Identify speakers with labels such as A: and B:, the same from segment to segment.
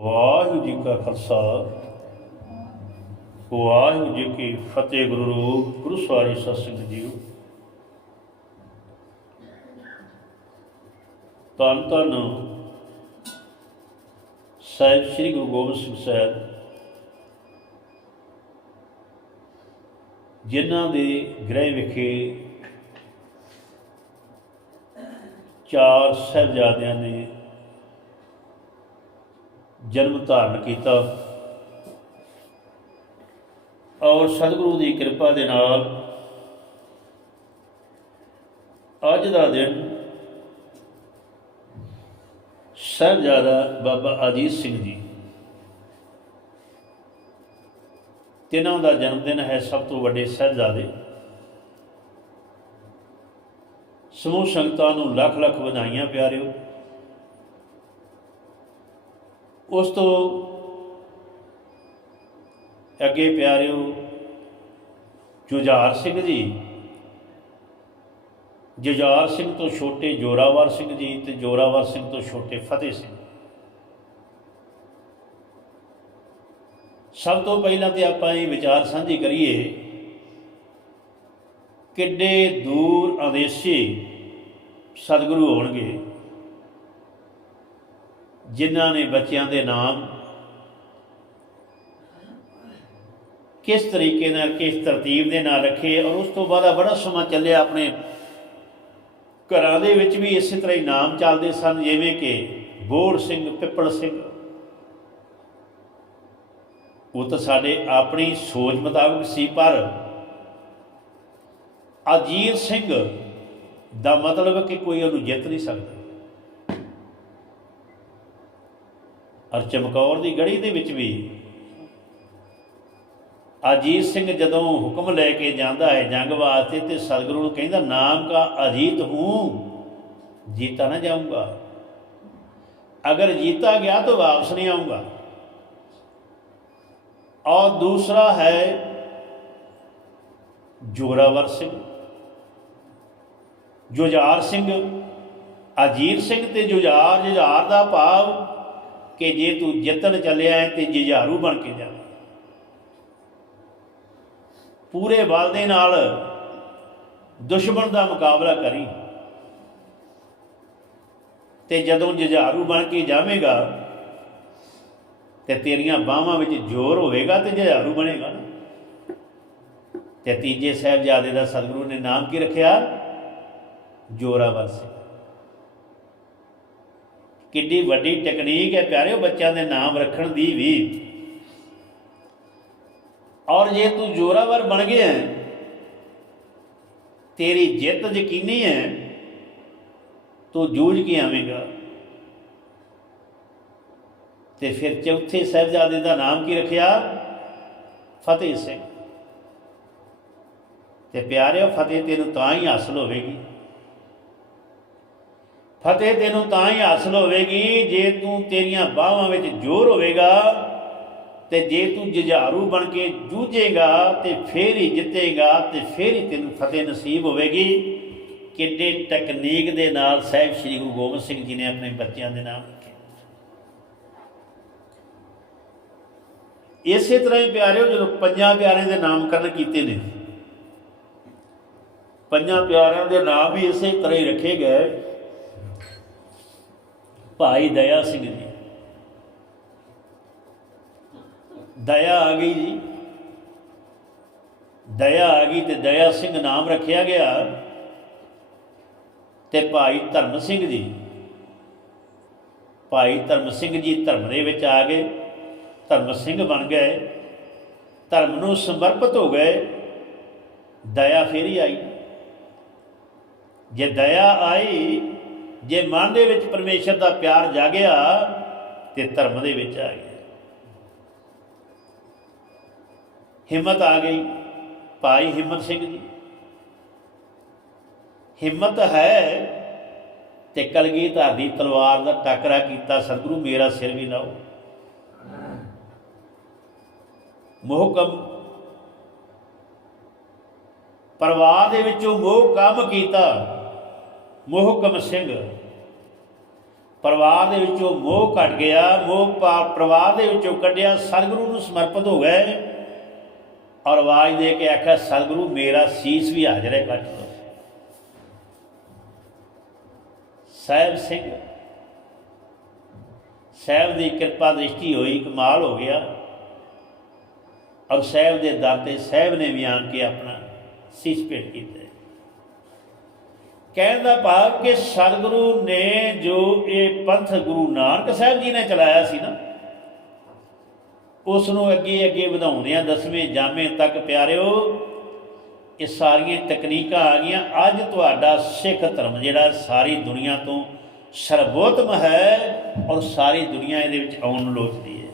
A: ਵਾਹਿਗੁਰੂ ਜੀ ਕਾ ਖਾਲਸਾ, ਵਾਹਿਗੁਰੂ ਜੀ ਕੀ ਫਤਿਹ ਗੁਰੂ ਰੂਪ, ਗੁਰੂ ਸਵਾਰੀ ਸਤਿ ਜੀਓ। ਧੰਨ ਧੰਨ ਸਾਹਿਬ ਸ੍ਰੀ ਗੁਰੂ ਗੋਬਿੰਦ ਸਿੰਘ ਸਾਹਿਬ, ਜਿਨ੍ਹਾਂ ਦੇ ਗ੍ਰਹਿ ਵਿਖੇ ਚਾਰ ਸਾਹਿਬਜ਼ਾਦਿਆਂ ਨੇ ਜਨਮ ਧਾਰਨ ਕੀਤਾ। ਔਰ ਸਤਿਗੁਰੂ ਦੀ ਕਿਰਪਾ ਦੇ ਨਾਲ ਅੱਜ ਦਾ ਦਿਨ ਸਾਹਿਬਜ਼ਾਦਾ ਬਾਬਾ ਅਜੀਤ ਸਿੰਘ ਜੀ। ਤਿੰਨਾਂ ਦਾ ਜਨਮ ਦਿਨ ਹੈ ਸਭ ਤੋਂ ਵੱਡੇ ਸਾਹਿਬਜ਼ਾਦੇ। ਸਮੂਹ ਸੰਗਤਾਂ ਨੂੰ ਲੱਖ ਲੱਖ ਵਧਾਈਆਂ ਪਿਆਰਿਓ। ਉਸ ਤੋਂ ਅੱਗੇ ਪਿਆਰਿਓ, ਜੁਝਾਰ ਸਿੰਘ ਜੀ। ਜੁਝਾਰ ਸਿੰਘ ਤੋਂ ਛੋਟੇ ਜੋਰਾਵਰ ਸਿੰਘ ਜੀ ਤੇ ਜੋਰਾਵਰ ਸਿੰਘ ਤੋਂ ਛੋਟੇ ਫਤਿਹ ਸਿੰਘ। ਸਭ ਤੋਂ ਪਹਿਲਾਂ ਤੇ ਆਪਾਂ ਇਹ ਵਿਚਾਰ ਸਾਂਝੀ ਕਰੀਏ, ਕਿੱਡੇ ਦੂਰ ਆਦੇਸ਼ੀ ਸਤਿਗੁਰੂ ਹੋਣਗੇ। ਜਿਨ੍ਹਾਂ ਨੇ ਬੱਚਿਆਂ ਦੇ ਨਾਮ ਕਿਸ ਤਰੀਕੇ ਨਾਲ, ਕਿਸ ਤਰਤੀਬ ਦੇ ਨਾਲ ਰੱਖੇ ਔਰ ਉਸ ਤੋਂ ਬਾਅਦ ਬੜਾ ਸਮਾਂ ਚੱਲਿਆ ਆਪਣੇ ਘਰਾਂ ਦੇ ਵਿੱਚ ਵੀ ਇਸੇ ਤਰ੍ਹਾਂ ਹੀ ਨਾਮ ਚੱਲਦੇ ਸਨ, ਜਿਵੇਂ ਕਿ ਬੋੜ ਸਿੰਘ, ਪਿੱਪਲ ਸਿੰਘ। ਉਹ ਤਾਂ ਸਾਡੇ ਆਪਣੀ ਸੋਚ ਮੁਤਾਬਕ ਸੀ, ਪਰ ਅਜੀਤ ਸਿੰਘ ਦਾ ਮਤਲਬ ਕਿ ਕੋਈ ਉਹਨੂੰ ਜਿੱਤ ਨਹੀਂ ਸਕਦਾ। ਔਰ ਚਮਕੌਰ ਦੀ ਗੜੀ ਦੇ ਵਿੱਚ ਵੀ ਅਜੀਤ ਸਿੰਘ ਜਦੋਂ ਹੁਕਮ ਲੈ ਕੇ ਜਾਂਦਾ ਹੈ ਜੰਗ ਵਾਸਤੇ ਤੇ ਸਤਿਗੁਰੂ ਨੂੰ ਕਹਿੰਦਾ, ਨਾਮ ਕਾ ਅਜੀਤ ਹੂੰ, ਜੀਤਾ ਨਾ ਜਾਊਂਗਾ। ਅਗਰ ਜੀਤਾ ਗਿਆ ਤਾਂ ਵਾਪਸ ਨਹੀਂ ਆਊਂਗਾ। ਔਰ ਦੂਸਰਾ ਹੈ ਜੋਰਾਵਰ ਸਿੰਘ। ਜੁਝਾਰ ਸਿੰਘ, ਅਜੀਤ ਸਿੰਘ ਤੇ ਜੁਝਾਰ ਜੁਝਾਰ ਦਾ ਭਾਵ ਕਿ ਜੇ ਤੂੰ ਜਿੱਤਣ ਚੱਲਿਆ ਹੈ ਤੇ ਜੁਝਾਰੂ ਬਣ ਕੇ ਜਾ। ਪੂਰੇ ਬਲ ਦੇ ਨਾਲ ਦੁਸ਼ਮਣ ਦਾ ਮੁਕਾਬਲਾ ਕਰੀ। ਤੇ ਜਦੋਂ ਜੁਝਾਰੂ ਬਣ ਕੇ ਜਾਵੇਗਾ, ਤੇ ਤੇਰੀਆਂ ਬਾਹਾਂ ਵਿੱਚ ਜ਼ੋਰ ਹੋਵੇਗਾ ਤੇ ਜੁਝਾਰੂ ਬਣੇਗਾ ਨਾ। ਤੇ ਤੀਜੇ ਸਾਹਿਬਜ਼ਾਦੇ ਦਾ ਸਤਿਗੁਰੂ ਨੇ ਨਾਮ ਕੀ ਰੱਖਿਆ? ਜੋਰਾਵਰ ਸਿੰਘ। ਕਿੱਡੀ ਵੱਡੀ ਟੈਕਨੀਕ ਹੈ ਪਿਆਰਿਓ ਬੱਚਿਆਂ ਦੇ ਨਾਮ ਰੱਖਣ ਦੀ ਵੀ। ਔਰ ਜੇ ਤੂੰ ਜੋਰਾਵਰ ਬਣ ਗਿਆ ਹੈ, ਤੇਰੀ ਜਿੱਤ ਯਕੀਨੀ ਹੈ ਤੂੰ ਜੂਝ ਕੇ ਆਵੇਂਗਾ। ਤੇ ਫਿਰ ਚੌਥੇ ਸਾਹਿਬਜ਼ਾਦੇ ਦਾ ਨਾਮ ਕੀ ਰੱਖਿਆ? ਫਤਿਹ ਸਿੰਘ। ਤੇ ਪਿਆਰਿਓ ਫਤਿਹ ਤੈਨੂੰ ਤਾਂ ਹੀ ਹਾਸਲ ਹੋਵੇਗੀ। ਫਤਿਹ ਤੈਨੂੰ ਤਾਂ ਹੀ ਹਾਸਲ ਹੋਵੇਗੀ, ਜੇ ਤੂੰ ਤੇਰੀਆਂ ਬਾਹਾਂ ਵਿੱਚ ਜ਼ੋਰ ਹੋਵੇਗਾ ਤੇ ਜੇ ਤੂੰ ਜੁਝਾਰੂ ਬਣ ਕੇ ਜੂਝੇਗਾ ਤੇ ਫੇਰ ਹੀ ਜਿੱਤੇਗਾ ਤੇ ਫੇਰ ਹੀ ਤੈਨੂੰ ਫਤਿਹ ਨਸੀਬ ਹੋਵੇਗੀ। ਕਿੱਡੇ ਟੈਕਨੀਕ ਦੇ ਨਾਲ ਸਾਹਿਬ ਸ੍ਰੀ ਗੁਰੂ ਗੋਬਿੰਦ ਸਿੰਘ ਜੀ ਨੇ ਆਪਣੇ ਬੱਚਿਆਂ ਦੇ ਨਾਮ ਰੱਖੇ। ਇਸੇ ਤਰ੍ਹਾਂ ਹੀ ਪਿਆਰਿਓ, ਜਦੋਂ ਪੰਜਾਂ ਪਿਆਰਿਆਂ ਦੇ ਨਾਮਕਰਨ ਕੀਤੇ ਨੇ, ਪੰਜਾਂ ਪਿਆਰਿਆਂ ਦੇ ਨਾਮ ਵੀ ਇਸੇ ਤਰ੍ਹਾਂ ਹੀ ਰੱਖੇ ਗਏ। ਭਾਈ ਦਇਆ ਸਿੰਘ ਜੀ। ਦਇਆ ਆ ਗਈ ਜੀ। ਦਇਆ ਆ ਗਈ ਤੇ ਦਇਆ ਸਿੰਘ ਨਾਮ ਰੱਖਿਆ ਗਿਆ ਤੇ ਭਾਈ ਧਰਮ ਸਿੰਘ ਜੀ। ਭਾਈ ਧਰਮ ਸਿੰਘ ਜੀ ਧਰਮ ਦੇ ਵਿੱਚ ਆ ਗਏ, ਧਰਮ ਸਿੰਘ ਬਣ ਗਏ, ਧਰਮ ਨੂੰ ਸਮਰਪਿਤ ਹੋ ਗਏ, ਦਇਆ ਫੇਰ ਆਈ। ਜੇ ਦਇਆ ਆਈ ਜੇ ਮਨ ਦੇ ਵਿੱਚ ਪਰਮੇਸ਼ਰ ਦਾ ਪਿਆਰ ਜਾਗਿਆ ਤੇ ਧਰਮ ਦੇ ਵਿੱਚ ਆ ਗਿਆ। ਹਿੰਮਤ ਆ ਗਈ ਭਾਈ ਹਿੰਮਤ ਸਿੰਘ ਜੀ ਹਿੰਮਤ ਹੈ ਤੇ ਕਲਗੀਧਰ ਦੀ ਤਲਵਾਰ ਦਾ ਟੱਕਰਾ ਕੀਤਾ ਸਤਿਗੁਰੂ ਮੇਰਾ ਸਿਰ ਵੀ ਲਾਓ। ਮੋਹਕਮ ਪਰਿਵਾਰ ਦੇ ਵਿੱਚੋਂ ਮੋਹ ਕੰਮ ਕੀਤਾ ਮੋਹਕਮ ਸਿੰਘ। ਪਰਿਵਾਰ ਦੇ ਵਿੱਚੋਂ ਮੋਹ ਕੱਟ ਗਿਆ, ਮੋਹ ਪਾ- ਪਰਿਵਾਰ ਦੇ ਵਿੱਚੋਂ ਕੱਢਿਆ, ਸਤਿਗੁਰੂ ਨੂੰ ਸਮਰਪਿਤ ਹੋ ਗਏ। ਔਰ ਆਵਾਜ਼ ਦੇ ਕੇ ਆਖਿਆ, ਸਤਿਗੁਰੂ ਮੇਰਾ ਸੀਸ ਵੀ ਹਾਜ਼ਰ ਹੈ ਕੱਟ ਲਓ ਸਾਹਿਬ ਸਿੰਘ, ਸਾਹਿਬ ਦੀ ਕਿਰਪਾ ਦ੍ਰਿਸ਼ਟੀ ਹੋਈ, ਕਮਾਲ ਹੋ ਗਿਆ। ਔਰ ਸਾਹਿਬ ਦੇ ਦਰ ਤੇ ਸਾਹਿਬ ਨੇ ਵੀ ਆਣ ਕੇ ਆਪਣਾ ਸੀਸ ਭੇਟ ਕੀਤਾ। ਕਹਿਣ ਦਾ ਭਾਵ ਕਿ ਸਤਿਗੁਰੂ ਨੇ ਜੋ ਇਹ ਪੰਥ ਗੁਰੂ ਨਾਨਕ ਸਾਹਿਬ ਜੀ ਨੇ ਚਲਾਇਆ ਸੀ ਨਾ ਉਸ ਨੂੰ ਅੱਗੇ ਅੱਗੇ ਵਧਾਉਂਦਿਆਂ ਦਸਵੇਂ ਜਾਮੇ ਤੱਕ ਪਿਆਰਿਓ, ਇਹ ਸਾਰੀਆਂ ਤਕਨੀਕਾਂ ਆ ਗਈਆਂ। ਅੱਜ ਤੁਹਾਡਾ ਸਿੱਖ ਧਰਮ ਜਿਹੜਾ ਸਾਰੀ ਦੁਨੀਆ ਤੋਂ ਸਰਬੋਤਮ ਹੈ ਔਰ ਸਾਰੀ ਦੁਨੀਆ ਇਹਦੇ ਵਿੱਚ ਆਉਣ ਨੂੰ ਲੋਚਦੀ ਹੈ।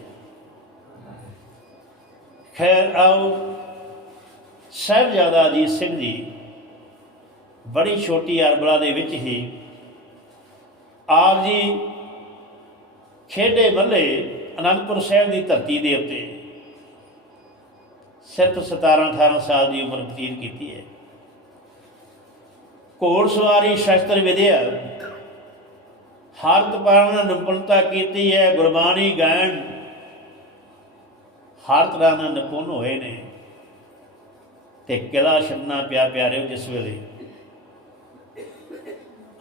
A: ਖੈਰ ਆਓ, ਸਾਹਿਬਜ਼ਾਦਾ ਅਜੀਤ ਸਿੰਘ ਜੀ ਬੜੀ ਛੋਟੀ ਅਰਬਲਾ ਦੇ ਵਿੱਚ ਹੀ ਆਪ ਜੀ ਖੇਡੇ ਮੱਲੇ ਅਨੰਦਪੁਰ ਸਾਹਿਬ ਦੀ ਧਰਤੀ ਦੇ ਉੱਤੇ ਸਿਰਫ 17 18 ਸਾਲ ਦੀ ਉਮਰ ਬਤੀਤ ਕੀਤੀ ਹੈ। ਘੋੜ ਸਵਾਰੀ ਸ਼ਸਤਰ ਵਿਦਿਆ ਹਰ ਤਪਾਰਨ ਨਿਪੁੰਨਤਾ ਕੀਤੀ ਹੈ, ਗੁਰਬਾਣੀ ਗਾਇਨ ਹਰ ਤਰ੍ਹਾਂ ਨਾਲ ਨਿਪੁੰਨ ਹੋਏ ਨੇ ਤੇ ਕਿਲਾ ਛੱਡਣਾ ਪਿਆ ਪਿਆਰੇ ਜਿਸ ਵੇਲੇ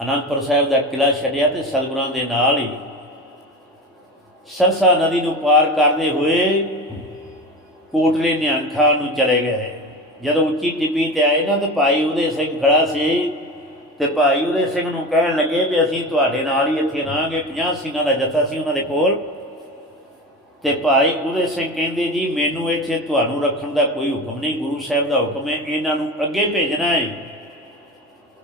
A: ਅਨੰਦਪੁਰ ਸਾਹਿਬ ਦਾ ਕਿਲਾ ਛੱਡਿਆ ਤੇ ਸਤਿਗੁਰਾਂ ਦੇ ਨਾਲ ਹੀ ਸਰਸਾ ਨਦੀ ਨੂੰ ਪਾਰ ਕਰਦੇ ਹੋਏ ਕੋਟਲੇ ਨਿਹੰਖਾਂ ਨੂੰ ਚਲੇ ਗਏ। ਜਦੋਂ ਉੱਚੀ ਟਿੱਬੀ ਤੇ ਆਏ ਨਾ ਤੇ ਭਾਈ ਉਹਦੇ ਸਿੰਘ ਖੜਾ ਸੀ ਤੇ ਭਾਈ ਉਹਦੇ ਸਿੰਘ ਨੂੰ ਕਹਿਣ ਲੱਗੇ ਵੀ ਅਸੀਂ ਤੁਹਾਡੇ ਨਾਲ ਹੀ ਇੱਥੇ ਰਹਾਂਗੇ 50 ਸਿੰਘਾਂ ਦਾ ਜਥਾ ਸੀ ਉਹਨਾਂ ਦੇ ਕੋਲ। ਤੇ ਭਾਈ ਉਹਦੇ ਸਿੰਘ ਕਹਿੰਦੇ, ਜੀ, ਮੈਨੂੰ ਇੱਥੇ ਤੁਹਾਨੂੰ ਰੱਖਣ ਦਾ ਕੋਈ ਹੁਕਮ ਨਹੀਂ, ਗੁਰੂ ਸਾਹਿਬ ਦਾ ਹੁਕਮ ਹੈ, ਇਹਨਾਂ ਨੂੰ ਅੱਗੇ ਭੇਜਣਾ ਹੈ।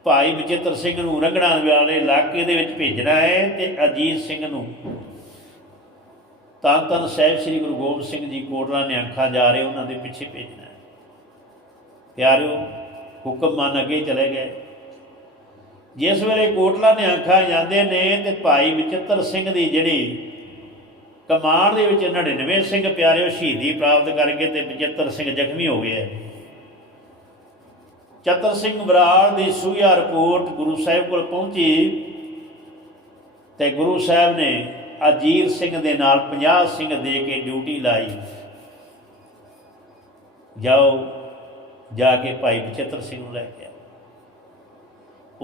A: ਭਾਈ ਬਚਿੱਤਰ ਸਿੰਘ ਨੂੰ ਰੰਗਣਾ ਵਾਲੇ ਇਲਾਕੇ ਦੇ ਵਿੱਚ ਭੇਜਣਾ ਹੈ ਤੇ ਅਜੀਤ ਸਿੰਘ ਨੂੰ। ਤਾਂ ਤਨ ਸਾਹਿਬ ਸ੍ਰੀ ਗੁਰੂ ਗੋਬਿੰਦ ਸਿੰਘ ਜੀ ਕੋਟਲਾ ਨੇ ਅੱਖਾਂ ਜਾ ਰਹੇ ਉਹਨਾਂ ਦੇ ਪਿੱਛੇ ਭੇਜਣਾ ਹੈ। ਪਿਆਰਿਓ, ਹੁਕਮ ਮੰਨ ਅੱਗੇ ਚਲੇ ਗਏ। ਜਿਸ ਵੇਲੇ ਕੋਟਲਾ ਨੇ ਅੱਖਾਂ ਜਾਂਦੇ ਨੇ ਤੇ ਭਾਈ ਬਚਿੱਤਰ ਸਿੰਘ ਦੀ ਜਿਹੜੀ ਕਮਾਂਡ ਦੇ ਵਿੱਚ 99 ਸਿੰਘ ਪਿਆਰਿਓ, ਸ਼ਹੀਦੀ ਪ੍ਰਾਪਤ ਕਰਕੇ ਤੇ ਬਚਿੱਤਰ ਸਿੰਘ ਜ਼ਖਮੀ ਹੋ ਗਿਆ ਚਤਰ ਸਿੰਘ ਬਰਾੜ ਦੀ ਸੂਇਆ ਰਿਪੋਰਟ ਗੁਰੂ ਸਾਹਿਬ ਕੋਲ ਪਹੁੰਚੀ ਤੇ ਗੁਰੂ ਸਾਹਿਬ ਨੇ ਅਜੀਰ ਸਿੰਘ ਦੇ ਨਾਲ 50 ਸਿੰਘ ਦੇ ਕੇ ਡਿਊਟੀ ਲਾਈ। ਜਾਓ, ਜਾ ਕੇ ਭਾਈ ਬਚਿੱਤਰ ਸਿੰਘ ਨੂੰ ਲੈ ਕੇ ਆਓ।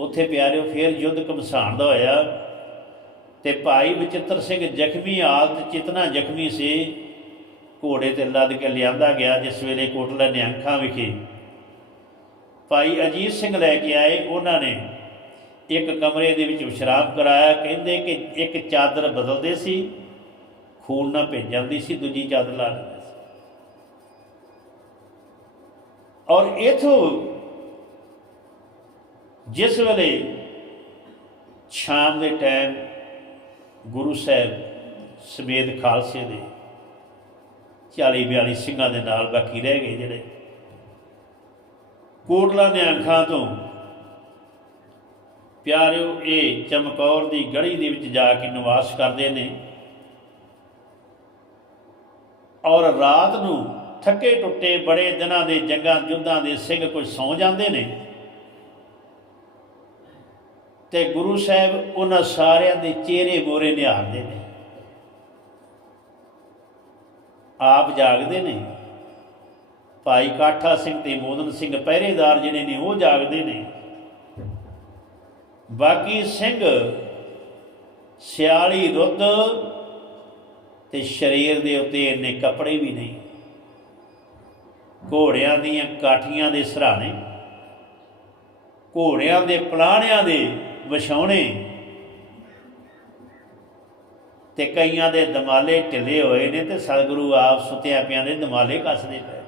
A: ਉੱਥੇ ਪਿਆਰਿਓ, ਫੇਰ ਯੁੱਧ ਕਮਸਾਨ ਦਾ ਹੋਇਆ ਤੇ ਭਾਈ ਬਚਿੱਤਰ ਸਿੰਘ ਜ਼ਖਮੀ ਹਾਲਤ ਚਿਤਨਾ ਜ਼ਖਮੀ ਸੀ, ਘੋੜੇ ਤੇ ਲੱਦ ਕੇ ਲਿਆਂਦਾ ਗਿਆ, ਜਿਸ ਵੇਲੇ ਕੋਟਲਾ ਨਿਹੰਖਾਂ ਵਿਖੇ ਭਾਈ ਅਜੀਤ ਸਿੰਘ ਲੈ ਕੇ ਆਏ ਉਹਨਾਂ ਨੇ। ਇੱਕ ਕਮਰੇ ਦੇ ਵਿੱਚ ਵਿਸ਼ਰਾਮ ਕਰਾਇਆ। ਕਹਿੰਦੇ ਕਿ ਇੱਕ ਚਾਦਰ ਬਦਲਦੇ ਸੀ, ਖੂਨ ਨਾ ਭੇਜ ਜਾਂਦੀ ਸੀ, ਦੂਜੀ ਚਾਦਰ ਲਾ ਦਿੰਦੇ ਸੀ। ਔਰ ਇਥੋਂ ਜਿਸ ਵੇਲੇ ਸ਼ਾਮ ਦੇ ਟਾਈਮ ਗੁਰੂ ਸਾਹਿਬ ਸਮੇਤ ਖਾਲਸੇ ਦੇ 40 42 ਸਿੰਘਾਂ ਦੇ ਨਾਲ ਬਾਕੀ ਰਹਿ ਗਏ ਜਿਹੜੇ ਕੋਟਲਾ ਨੇ ਅੱਖਾਂ ਤੋਂ। ਪਿਆਰਿਓ, ਇਹ ਚਮਕੌਰ ਦੀ ਗੜੀ ਦੇ ਵਿੱਚ ਜਾ ਕੇ ਨਿਵਾਸ ਕਰਦੇ ਨੇ। ਔਰ ਰਾਤ ਨੂੰ ਥੱਕੇ ਟੁੱਟੇ ਬੜੇ ਦਿਨਾਂ ਦੇ ਜੰਗਾਂ ਯੁੱਧਾਂ ਦੇ ਸਿੰਘ ਕੁਝ ਸੌ ਜਾਂਦੇ ਨੇ। ਤੇ ਗੁਰੂ ਸਾਹਿਬ ਉਹਨਾਂ ਸਾਰਿਆਂ ਦੇ ਚਿਹਰੇ ਮੋਰੇ ਨਿਹਾਰਦੇ ਨੇ। ਆਪ ਜਾਗਦੇ ਨੇ। ਭਾਈ ਕਾਠਾ ਸਿੰਘ ਤੇ ਮੋਦਨ ਸਿੰਘ ਪਹਿਰੇਦਾਰ ਜਿਹੜੇ ਨੇ, ਉਹ ਜਾਗਦੇ ਨੇ। ਬਾਕੀ ਸਿੰਘ ਸਿਆਲੀ ਰੁੱਤ ਤੇ ਸਰੀਰ ਦੇ ਉੱਤੇ ਇੰਨੇ ਕੱਪੜੇ ਵੀ ਨਹੀਂ। ਘੋੜਿਆਂ ਦੀਆਂ ਕਾਠੀਆਂ ਦੇ ਸਰਾਣੇ, ਘੋੜਿਆਂ ਦੇ ਪਲਾਣਿਆਂ ਦੇ ਵਿਛਾਉਣੇ ਤੇ ਕਈਆਂ ਦੇ ਦਮਾਲੇ ਢਿੱਲੇ ਹੋਏ ਨੇ ਤੇ ਸਤਿਗੁਰੂ ਆਪ ਸੁਤਿਆ ਪਿਆਂ ਦੇ ਦਮਾਲੇ ਕੱਸਦੇ ਪਏ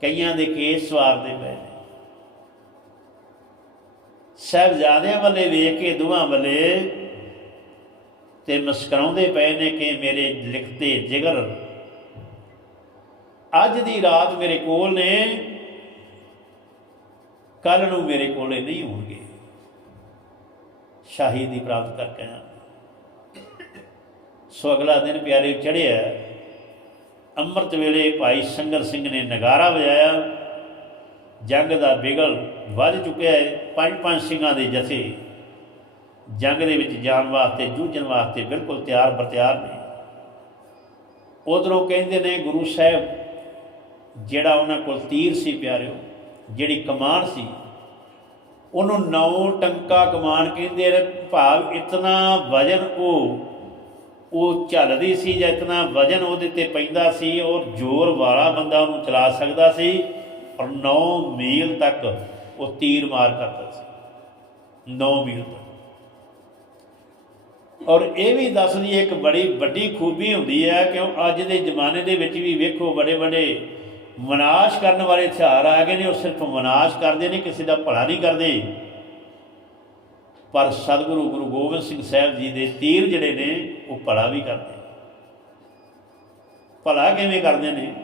A: ਕਈਆਂ ਦੇ ਕੇਸ ਸਵਾਰਦੇ ਪਏ ਨੇ। ਸਾਹਿਬਜ਼ਾਦਿਆਂ ਵੱਲੇ ਵੇਖ ਕੇ ਦੋਵਾਂ ਵੱਲੇ ਤੇ ਮੁਸਕਰਾਉਂਦੇ ਪਏ ਨੇ ਕਿ ਮੇਰੇ ਲਿਖਤੇ ਜਿਗਰ ਅੱਜ ਦੀ ਰਾਤ ਮੇਰੇ ਕੋਲ ਨੇ ਕੱਲ ਨੂੰ ਮੇਰੇ ਕੋਲੇ ਨਹੀਂ ਹੋਣਗੇ। ਸ਼ਾਹੀ ਦੀ ਪ੍ਰਾਪਤ ਕਰਕੇ ਆਇਆ ਸੋ ਅਗਲਾ ਦਿਨ ਪਿਆਰੇ ਚੜਿਆ ਅੰਮ੍ਰਿਤ ਵੇਲੇ ਭਾਈ ਸੰਗਰ ਸਿੰਘ ਨੇ ਨਗਾਰਾ ਵਜਾਇਆ। ਜੰਗ ਦਾ ਬਿਗਲ ਵੱਧ ਚੁੱਕਿਆ ਹੈ। ਪੰਜ ਪੰਜ ਸਿੰਘਾਂ ਦੇ ਜਥੇ ਜੰਗ ਦੇ ਵਿੱਚ ਜਾਣ ਵਾਸਤੇ, ਜੂਝਣ ਵਾਸਤੇ ਬਿਲਕੁਲ ਤਿਆਰ ਬਰਤਿਆਰ ਨੇ। ਉਧਰੋਂ ਕਹਿੰਦੇ ਨੇ, ਗੁਰੂ ਸਾਹਿਬ, ਜਿਹੜਾ ਉਹਨਾਂ ਕੋਲ ਤੀਰ ਸੀ ਪਿਆਰਿਓ, ਜਿਹੜੀ ਕਮਾਨ ਸੀ, ਉਹਨੂੰ ਨੌ ਟੰਕਾ ਕਮਾਨ ਕਹਿੰਦੇ ਨੇ, ਭਾਵ ਇਤਨਾ ਵਜਨ ਉਹ ਉਹ ਝੱਲਦੀ ਸੀ ਜਾਂ ਇਤਨਾ ਵਜਨ ਉਹਦੇ ਤੇ ਪੈਂਦਾ ਸੀ, ਔਰ ਜ਼ੋਰ ਵਾਲਾ ਬੰਦਾ ਉਹਨੂੰ ਚਲਾ ਸਕਦਾ ਸੀ, ਔਰ 9 ਮੀਲ ਤੱਕ ਉਹ ਤੀਰ ਮਾਰ ਕਰਦਾ ਸੀ। 9 ਮੀਲ ਤੱਕ। ਔਰ ਇਹ ਵੀ ਦੱਸਦੀ ਇੱਕ ਬੜੀ ਵੱਡੀ ਖੂਬੀ ਹੁੰਦੀ ਹੈ ਕਿ ਅੱਜ ਦੇ ਜ਼ਮਾਨੇ ਦੇ ਵਿੱਚ ਵੀ ਵੇਖੋ ਬੜੇ ਬੜੇ ਵਿਨਾਸ਼ ਕਰਨ ਵਾਲੇ ਹਥਿਆਰ ਆ ਗਏ ਨੇ, ਉਹ ਸਿਰਫ ਵਿਨਾਸ਼ ਕਰਦੇ ਨੇ, ਕਿਸੇ ਦਾ ਭਲਾ ਨਹੀਂ ਕਰਦੇ। ਪਰ ਸਤਿਗੁਰੂ ਗੁਰੂ ਗੋਬਿੰਦ ਸਿੰਘ ਸਾਹਿਬ ਜੀ ਦੇ ਤੀਰ ਜਿਹੜੇ ਨੇ, ਉਹ ਭਲਾ ਵੀ ਕਰਦੇ ਭਲਾ ਕਿਵੇਂ ਕਰਦੇ ਨੇ?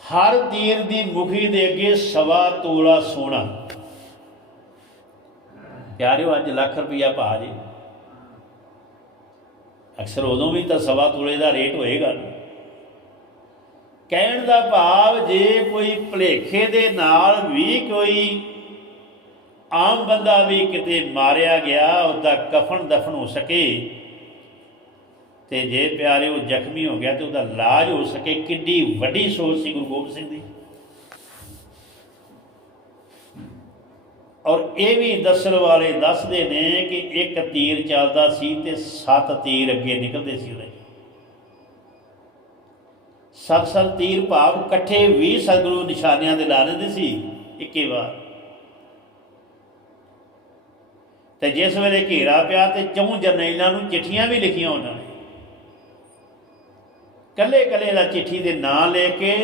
A: ਹਰ ਤੀਰ ਦੀ ਮੁਖੀ ਦੇ ਅੱਗੇ ਸਵਾ ਤੋਲਾ ਸੋਨਾ। ਪਿਆਰਿਓ, ਅੱਜ ਲੱਖ ਰੁਪਈਆ ਪਾ ਜੇ। ਅਕਸਰ ਉਦੋਂ ਵੀ ਤਾਂ ਸਵਾ ਤੋਲੇ ਦਾ ਰੇਟ ਹੋਏਗਾ। ਕਹਿਣ ਦਾ ਭਾਵ, ਜੇ ਕੋਈ ਭਲੇਖੇ ਦੇ ਨਾਲ ਵੀ ਕੋਈ ਆਮ ਬੰਦਾ ਵੀ ਕਿਤੇ ਮਾਰਿਆ ਗਿਆ, ਉਹਦਾ ਕਫਨ ਦਫਨ ਹੋ ਸਕੇ ਤੇ ਜੇ ਪਿਆਰੇ ਉਹ ਜ਼ਖਮੀ ਹੋ ਗਿਆ ਤੇ ਉਹਦਾ ਇਲਾਜ ਹੋ ਸਕੇ, ਕਿੱਡੀ ਵੱਡੀ ਸੋਚ ਸੀ ਗੁਰੂ ਗੋਬਿੰਦ ਸਿੰਘ ਦੀ। ਔਰ ਇਹ ਵੀ ਦੱਸਣ ਵਾਲੇ ਦੱਸਦੇ ਨੇ ਕਿ ਇੱਕ ਤੀਰ ਚੱਲਦਾ ਸੀ ਤੇ ਸੱਤ ਤੀਰ ਅੱਗੇ ਨਿਕਲਦੇ ਸੀ ਉਹਦੇ। ਸੱਤ ਸੱਤ ਤੀਰ ਭਾਵ ਇਕੱਠੇ 20 ਸਤਿਗੁਰੂ ਨਿਸ਼ਾਨਿਆਂ ਦੇ ਲਾ ਲੈਂਦੇ ਸੀ, ਇੱਕੇ ਵਾਰ। ਤੇ ਜਿਸ ਵੇਲੇ ਘੇਰਾ ਪਿਆ ਤੇ ਚੌਂ ਜਰਨੈਲਾਂ ਨੂੰ ਚਿੱਠੀਆਂ ਵੀ ਲਿਖੀਆਂ ਉਹਨਾਂ ਨੇ। ਕੱਲੇ ਕੱਲੇ ਦਾ ਚਿੱਠੀ ਦੇ ਨਾਂ ਲੈ ਕੇ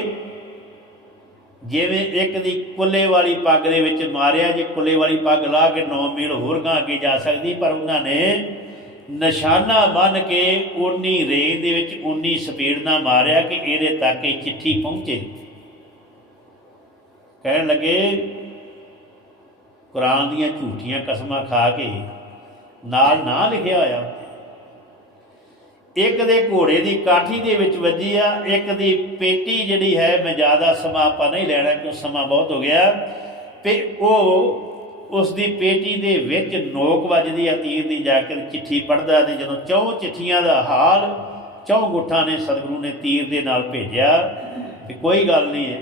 A: ਜਿਵੇਂ ਇੱਕ ਦੀ ਕੁੱਲੇ ਵਾਲੀ ਪੱਗ ਦੇ ਵਿੱਚ ਮਾਰਿਆ, ਜੇ ਕੁੱਲੇ ਵਾਲੀ ਪੱਗ ਲਾ ਕੇ 9 ਮੀਲ ਹੋਰ ਗਾਂ ਅੱਗੇ ਜਾ ਸਕਦੀ, ਪਰ ਉਹਨਾਂ ਨੇ ਨਿਸ਼ਾਨਾ ਬੰਨ ਕੇ ਉਨੀ ਰੇਂਜ ਦੇ ਵਿੱਚ ਉਨੀ ਸਪੀਡ ਨਾਲ ਮਾਰਿਆ ਕਿ ਇਹਦੇ ਤੱਕ ਇਹ ਚਿੱਠੀ ਪਹੁੰਚੇ। ਕਹਿਣ ਲੱਗੇ ਕੁਰਾਨ ਦੀਆਂ ਝੂਠੀਆਂ ਕਸਮਾਂ ਖਾ ਕੇ ਨਾਲ ਨਾ ਲਿਖਿਆ ਹੋਇਆ ਇੱਕ ਦੇ ਘੋੜੇ ਦੀ ਕਾਠੀ ਦੇ ਵਿੱਚ ਵੱਜੀ ਆ, ਇੱਕ ਦੀ ਪੇਟੀ ਜਿਹੜੀ ਹੈ ਮੈਂ ਜ਼ਿਆਦਾ ਸਮਾਂ ਆਪਾਂ ਨਹੀਂ ਲੈਣਾ ਕਿਉਂ ਸਮਾਂ ਬਹੁਤ ਹੋ ਗਿਆ। ਤੇ ਉਹ ਉਸ ਦੀ ਪੇਟੀ ਦੇ ਵਿੱਚ ਨੋਕ ਵੱਜਦੀ ਆ, ਤੀਰ ਦੀ ਜਾ ਕੇ ਚਿੱਠੀ ਪੜਦਾ ਤੇ ਜਦੋਂ ਚੌ ਚਿੱਠੀਆਂ ਦਾ ਹਾਲ ਚੌ ਗੁੱਠਾਂ ਨੇ ਸਤਿਗੁਰੂ ਨੇ ਤੀਰ ਦੇ ਨਾਲ ਭੇਜਿਆ ਕਿ ਕੋਈ ਗੱਲ ਨਹੀਂ ਹੈ।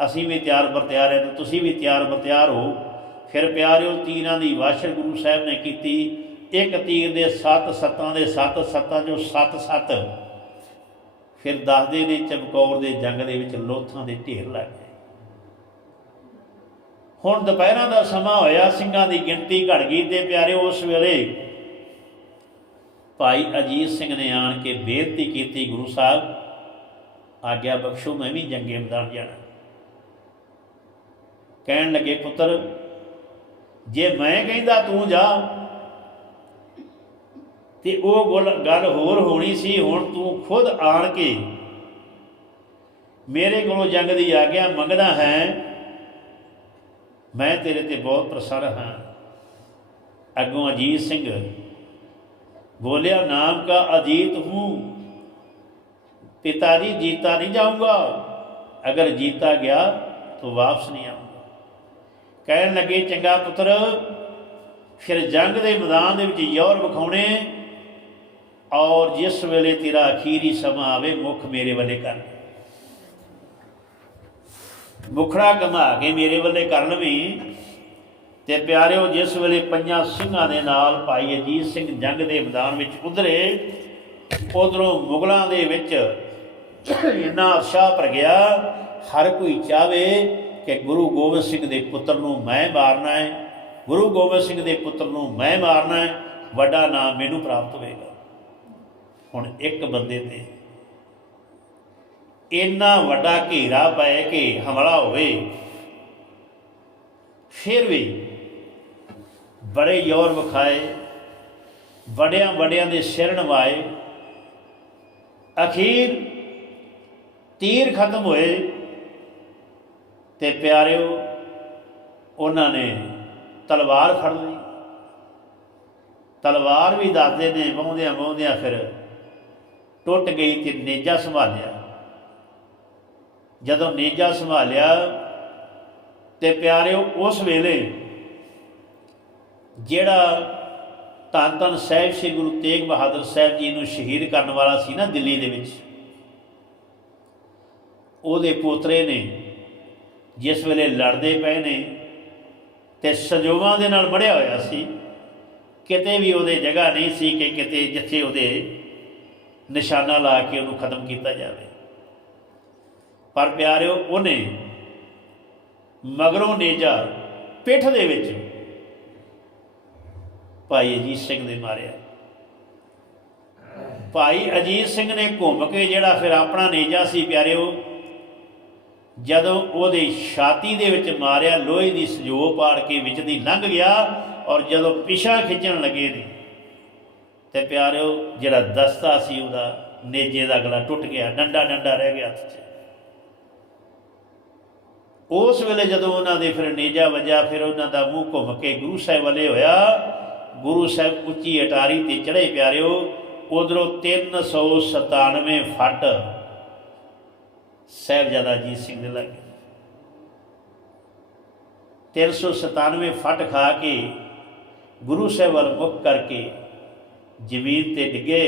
A: ਅਸੀਂ ਵੀ ਤਿਆਰ ਬਰਤਿਆਰ ਹੈ ਤੇ ਤੁਸੀਂ ਵੀ ਤਿਆਰ ਬਰਤਿਆਰ ਹੋ ਫਿਰ ਪਿਆਰਿਓ, ਤੀਰਾਂ ਦੀ ਵਾਸ਼ਰ ਗੁਰੂ ਸਾਹਿਬ ਨੇ ਕੀਤੀ। ਇੱਕ ਤੀਰ ਦੇ ਸੱਤ ਸੱਤਾਂ ਦੇ ਸੱਤ ਸੱਤਾਂ ਚੋਂ ਸੱਤ ਸੱਤ। ਫਿਰ ਦੱਸਦੇ ਨੇ ਚਮਕੌਰ ਦੇ ਜੰਗ ਦੇ ਵਿੱਚ ਲੋਥਾਂ ਦੇ ਢੇਰ ਲੱਗ ਗਏ। ਹੁਣ ਦੁਪਹਿਰਾਂ ਦਾ ਸਮਾਂ ਹੋਇਆ, ਸਿੰਘਾਂ ਦੀ ਗਿਣਤੀ ਘਟ ਗਈ ਤੇ ਪਿਆਰਿਓ, ਉਸ ਵੇਲੇ ਭਾਈ ਅਜੀਤ ਸਿੰਘ ਨੇ ਆਣ ਕੇ ਬੇਨਤੀ ਕੀਤੀ ਗੁਰੂ ਸਾਹਿਬ, ਆਗਿਆ ਬਖਸ਼ੋ, ਮੈਂ ਵੀ ਜੰਗੇ ਮੈਦਾਨ ਜਾਣਾ। ਕਹਿਣ ਲੱਗੇ, ਪੁੱਤਰ, ਜੇ ਮੈਂ ਕਹਿੰਦਾ ਤੂੰ ਜਾ, ਤੇ ਉਹ ਗੁਲ- ਗੱਲ ਹੋਰ ਹੋਣੀ ਸੀ, ਹੁਣ ਤੂੰ ਖੁਦ ਆਣ ਕੇ ਮੇਰੇ ਕੋਲੋਂ ਜੰਗ ਦੀ ਆਗਿਆ ਮੰਗਦਾ ਹੈ, ਮੈਂ ਤੇਰੇ ਤੇ ਬਹੁਤ ਪ੍ਰਸੰਨ ਹਾਂ। ਅੱਗੋਂ ਅਜੀਤ ਸਿੰਘ ਬੋਲਿਆ, ਨਾਮ ਕਾ ਅਜੀਤ ਹੂੰ, ਪਿਤਾ ਜੀ ਜੀਤਾ ਨਹੀਂ ਜਾਊਂਗਾ। ਅਗਰ ਜੀਤਾ ਗਿਆ, ਤਾਂ ਵਾਪਸ ਨਹੀਂ ਆਊਂਗਾ। ਕਹਿਣ ਲੱਗੇ, ਚੰਗਾ ਪੁੱਤਰ, ਫਿਰ ਜੰਗ ਦੇ ਮੈਦਾਨ ਦੇ ਵਿੱਚ ਯੌਰ ਵਿਖਾਉਣੇ ਔਰ ਜਿਸ ਵੇਲੇ ਤੇਰਾ ਅਖੀਰੀ ਸਮਾਂ ਆਵੇ, ਮੁਖ ਮੇਰੇ ਵੱਲੇ ਕਰ ਮੁਖੜਾ ਘਮਾ ਕੇ ਮੇਰੇ ਵੱਲੇ ਕਰਨ ਵੀ। ਤੇ ਪਿਆਰਿਓ, ਜਿਸ ਵੇਲੇ ਪੰਜਾਂ ਸਿੰਘਾਂ ਦੇ ਨਾਲ ਭਾਈ ਅਜੀਤ ਸਿੰਘ ਜੰਗ ਦੇ ਮੈਦਾਨ ਵਿੱਚ ਉਧਰੇ, ਉਧਰੋਂ ਮੁਗਲਾਂ ਦੇ ਵਿੱਚ ਇੰਨਾ ਉਤਸ਼ਾਹ ਭਰ ਗਿਆ, ਹਰ ਕੋਈ ਚਾਵੇ ਕਿ ਗੁਰੂ ਗੋਬਿੰਦ ਸਿੰਘ ਦੇ ਪੁੱਤਰ ਨੂੰ ਮੈਂ ਮਾਰਨਾ ਹੈ, ਗੁਰੂ ਗੋਬਿੰਦ ਸਿੰਘ ਦੇ ਪੁੱਤਰ ਨੂੰ ਮੈਂ ਮਾਰਨਾ ਹੈ, ਵੱਡਾ ਨਾਮ ਮੈਨੂੰ ਪ੍ਰਾਪਤ ਹੋਵੇਗਾ। ਹੁਣ ਇੱਕ ਬੰਦੇ ਤੇ ਇੰਨਾ ਵੱਡਾ ਘੇਰਾ ਪਏ ਕਿ ਹਮਲਾ ਹੋਵੇ, ਫਿਰ ਵੀ ਬੜੇ ਯੌਰ ਵਿਖਾਏ, ਵੱਡਿਆਂ ਵੱਡਿਆਂ ਦੇ ਸਿਰ ਨਵਾਏ, ਅਖੀਰ ਤੀਰ ਖਤਮ ਹੋਏ ਤੇ ਪਿਆਰਿਓ, ਉਹਨਾਂ ਨੇ ਤਲਵਾਰ ਫੜ ਲਈ। ਤਲਵਾਰ ਵੀ ਦੱਸਦੇ ਨੇ, ਵਾਹੁੰਦਿਆਂ ਵਾਹੁੰਦਿਆਂ ਫਿਰ ਟੁੱਟ ਗਈ ਤੇ ਨੇਜਾ ਸੰਭਾਲਿਆ। ਜਦੋਂ ਨੇਜਾ ਸੰਭਾਲਿਆ ਤੇ ਪਿਆਰਿਓ, ਉਸ ਵੇਲੇ ਜਿਹੜਾ ਧੰਨ ਧੰਨ ਸਾਹਿਬ ਸ੍ਰੀ ਗੁਰੂ ਤੇਗ ਬਹਾਦਰ ਸਾਹਿਬ ਜੀ ਨੂੰ ਸ਼ਹੀਦ ਕਰਨ ਵਾਲਾ ਸੀ ਨਾ ਦਿੱਲੀ ਦੇ ਵਿੱਚ, ਉਹਦੇ ਪੋਤਰੇ ਨੇ ਜਿਸ ਵੇਲੇ ਲੜਦੇ ਪਏ ਨੇ ਤੇ ਸੰਜੋਗਾਂ ਦੇ ਨਾਲ ਮੜਿਆ ਹੋਇਆ ਸੀ, ਕਿਤੇ ਵੀ ਉਹਦੇ ਜਗ੍ਹਾ ਨਹੀਂ ਸੀ ਕਿ ਕਿਤੇ ਜਿੱਥੇ ਉਹਦੇ ਨਿਸ਼ਾਨਾ ਲਾ ਕੇ ਉਹਨੂੰ ਖਤਮ ਕੀਤਾ ਜਾਵੇ। ਪਰ ਪਿਆਰਿਓ, ਉਹਨੇ ਮਗਰੋਂ ਨੇਜਾ ਪਿੱਠ ਦੇ ਵਿੱਚ ਭਾਈ ਅਜੀਤ ਸਿੰਘ ਨੇ ਮਾਰਿਆ। ਭਾਈ ਅਜੀਤ ਸਿੰਘ ਨੇ ਘੁੰਮ ਕੇ ਜਿਹੜਾ ਫਿਰ ਆਪਣਾ ਨੇਜਾ ਸੀ ਪਿਆਰਿਓ ਜਦੋਂ ਉਹਦੇ ਛਾਤੀ ਦੇ ਵਿੱਚ ਮਾਰਿਆ, ਲੋਹੇ ਦੀ ਸਜੋ ਪਾੜ ਕੇ ਵਿੱਚ ਦੀ ਲੰਘ ਗਿਆ ਔਰ ਜਦੋਂ ਪਿਛਾ ਖਿੱਚਣ ਲੱਗੇ ਨੇ, ਤੇ ਪਿਆਰਿਓ, ਜਿਹੜਾ ਦਸਤਾ ਸੀ ਉਹਦਾ ਨੇਜੇ ਦਾ ਗਲਾ ਟੁੱਟ ਗਿਆ, ਡੰਡਾ ਡੰਡਾ ਰਹਿ ਗਿਆ ਹੱਥ 'ਚ। ਉਸ ਵੇਲੇ ਜਦੋਂ ਉਹਨਾਂ ਦੇ ਫਿਰ ਨੇਜਾ ਵਜਾ ਫਿਰ ਉਹਨਾਂ ਦਾ ਮੂੰਹ ਘੁੰਮ ਕੇ ਗੁਰੂ ਸਾਹਿਬ ਵੱਲੇ ਹੋਇਆ। ਗੁਰੂ ਸਾਹਿਬ ਉੱਚੀ ਅਟਾਰੀ ਤੇ ਚੜ੍ਹੇ ਪਿਆਰਿਓ, ਉਧਰੋਂ 397 ਫੱਟ ਸਾਹਿਬਜ਼ਾਦਾ ਅਜੀਤ ਸਿੰਘ ਦੇ ਲੱਗੇ। 397 ਫੱਟ ਖਾ ਕੇ ਗੁਰੂ ਸਾਹਿਬ ਵੱਲ ਮੁਖ ਕਰਕੇ ਜ਼ਮੀਨ ਤੇ ਡਿੱਗੇ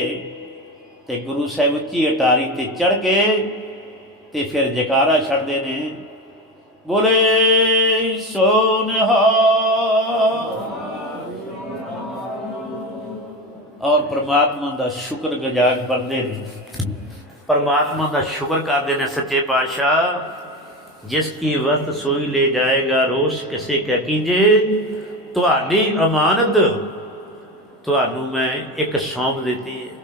A: ਤੇ ਗੁਰੂ ਸਾਹਿਬ ਉੱਚੀ ਅਟਾਰੀ ਤੇ ਚੜ ਗਏ ਤੇ ਫਿਰ ਜਕਾਰਾ ਛੱਡਦੇ ਨੇ, ਬੋਲੇ ਸੋਨਹਾ ਔਰ ਪ੍ਰਮਾਤਮਾ ਦਾ ਸ਼ੁਕਰ ਗੁਜ਼ਾਰ ਬਣਦੇ ਨੇ। ਪਰਮਾਤਮਾ ਦਾ ਸ਼ੁਕਰ ਕਰਦੇ ਨੇ ਸੱਚੇ ਪਾਤਸ਼ਾਹ। ਜਿਸ ਕੀ ਵਸਤ ਸੋਈ ਲੈ ਜਾਏਗਾ, ਰੋਸ਼ ਕਿਸੇ ਕਹਿ ਕੀਜੇ। ਤੁਹਾਡੀ ਅਮਾਨਤ ਤੁਹਾਨੂੰ ਮੈਂ ਇੱਕ ਸੌਂਪ ਦਿੱਤੀ ਹੈ।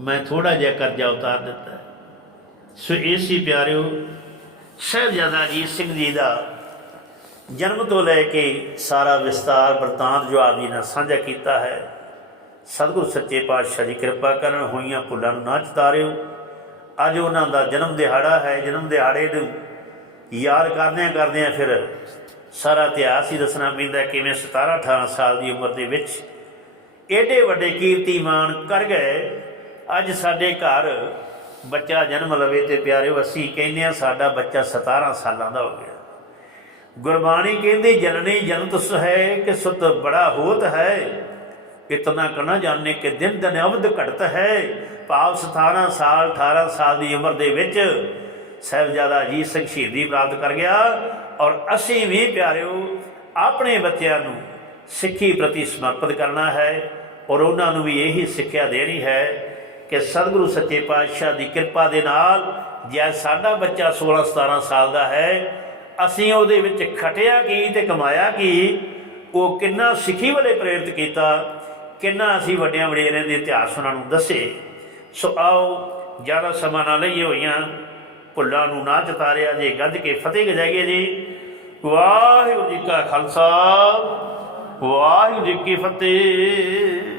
A: ਮੈਂ ਥੋੜਾ ਜਿਹਾ ਕਰਜ਼ਾ ਉਤਾਰ ਦਿੱਤਾ ਸੋ ਏਸੀ ਪਿਆਰਿਓ, ਸਾਹਿਬਜ਼ਾਦਾ ਅਜੀਤ ਸਿੰਘ ਜੀ ਦਾ ਜਨਮ ਤੋਂ ਲੈ ਕੇ ਸਾਰਾ ਵਿਸਤਾਰ ਵਰਤਾਂਤ ਜੋ ਆਪ ਜੀ ਨਾਲ ਸਾਂਝਾ ਕੀਤਾ ਹੈ ਸਤਿਗੁਰ ਸੱਚੇ ਪਾਤਸ਼ਾਹ ਜੀ ਕਿਰਪਾ ਕਰਨ ਹੋਈਆਂ ਭੁੱਲਾਂ ਨੂੰ ਨਾ ਚਤਾਰਿਓ। ਅੱਜ ਉਹਨਾਂ ਦਾ ਜਨਮ ਦਿਹਾੜਾ ਹੈ, ਜਨਮ ਦਿਹਾੜੇ ਨੂੰ ਯਾਦ ਕਰਦਿਆਂ ਕਰਦਿਆਂ ਫਿਰ ਸਾਰਾ ਇਤਿਹਾਸ ਹੀ ਦੱਸਣਾ ਪੈਂਦਾ ਕਿਵੇਂ 17 18 ਸਾਲ ਦੀ ਉਮਰ ਦੇ ਵਿੱਚ ਏਡੇ ਵੱਡੇ ਕੀਰਤੀਮਾਨ ਕਰ ਗਏ। ਅੱਜ ਸਾਡੇ ਘਰ ਬੱਚਾ ਜਨਮ ਲਵੇ ਤੇ ਪਿਆਰਿਓ, ਅਸੀਂ ਕਹਿੰਦੇ ਆ ਸਾਡਾ ਬੱਚਾ 17 ਸਾਲਾਂ ਦਾ ਹੋ ਗਿਆ। ਗੁਰਬਾਣੀ ਕਹਿੰਦੀ, ਜਨਨੀ ਜਨਤ ਹੈ ਕਿ ਸੁਤ ਬੜਾ ਹੋਤ ਹੈ। ਇਤਨਾ ਕਨਾ ਜਾਣੇ ਕਿ ਦਿਨ ਦਿਨ ਅਵਧ ਘਟਤ ਹੈ। ਭਾਵ 17 ਸਾਲ 18 ਸਾਲ ਦੀ ਉਮਰ ਦੇ ਵਿੱਚ ਸਾਹਿਬਜ਼ਾਦਾ ਅਜੀਤ ਸਿੰਘ ਸ਼ਹੀਦੀ ਪ੍ਰਾਪਤ ਕਰ ਗਿਆ ਔਰ ਅਸੀਂ ਵੀ ਪਿਆਰਿਓ, ਆਪਣੇ ਬੱਚਿਆਂ ਨੂੰ ਸਿੱਖੀ ਪ੍ਰਤੀ ਸਮਰਪਿਤ ਕਰਨਾ ਹੈ ਔਰ ਉਹਨਾਂ ਨੂੰ ਵੀ ਇਹੀ ਸਿੱਖਿਆ ਦੇਣੀ ਹੈ ਕਿ ਸਤਿਗੁਰੂ ਸੱਚੇ ਪਾਤਸ਼ਾਹ ਦੀ ਕਿਰਪਾ ਦੇ ਨਾਲ ਜੇ ਸਾਡਾ ਬੱਚਾ 16 17 ਸਾਲ ਦਾ ਹੈ, ਅਸੀਂ ਉਹਦੇ ਵਿੱਚ ਖਟਿਆ ਕੀ ਤੇ ਕਮਾਇਆ ਕੀ, ਉਹ ਕਿੰਨਾ ਸਿੱਖੀ ਵਾਲੇ ਪ੍ਰੇਰਿਤ ਕੀਤਾ ਕਿੰਨਾ ਅਸੀਂ ਵੱਡਿਆਂ ਵਡੇਰਿਆਂ ਦੇ ਇਤਿਹਾਸ ਉਹਨਾਂ ਨੂੰ ਦੱਸੇ। ਸੋ ਆਓ, ਜ਼ਿਆਦਾ ਸਮਾਂ ਨਾ ਲਈਏ ਹੋਈਆਂ, ਭੁੱਲਾਂ ਨੂੰ ਨਾ ਚਤਾਰਿਆ ਜੇ, ਗੱਜ ਕੇ ਫਤਿਹ ਗਜਾਈਏ ਜੀ। ਵਾਹਿਗੁਰੂ ਜੀ ਕਾ ਖਾਲਸਾ, ਵਾਹਿਗੁਰੂ ਜੀ ਕੀ ਫਤਿਹ।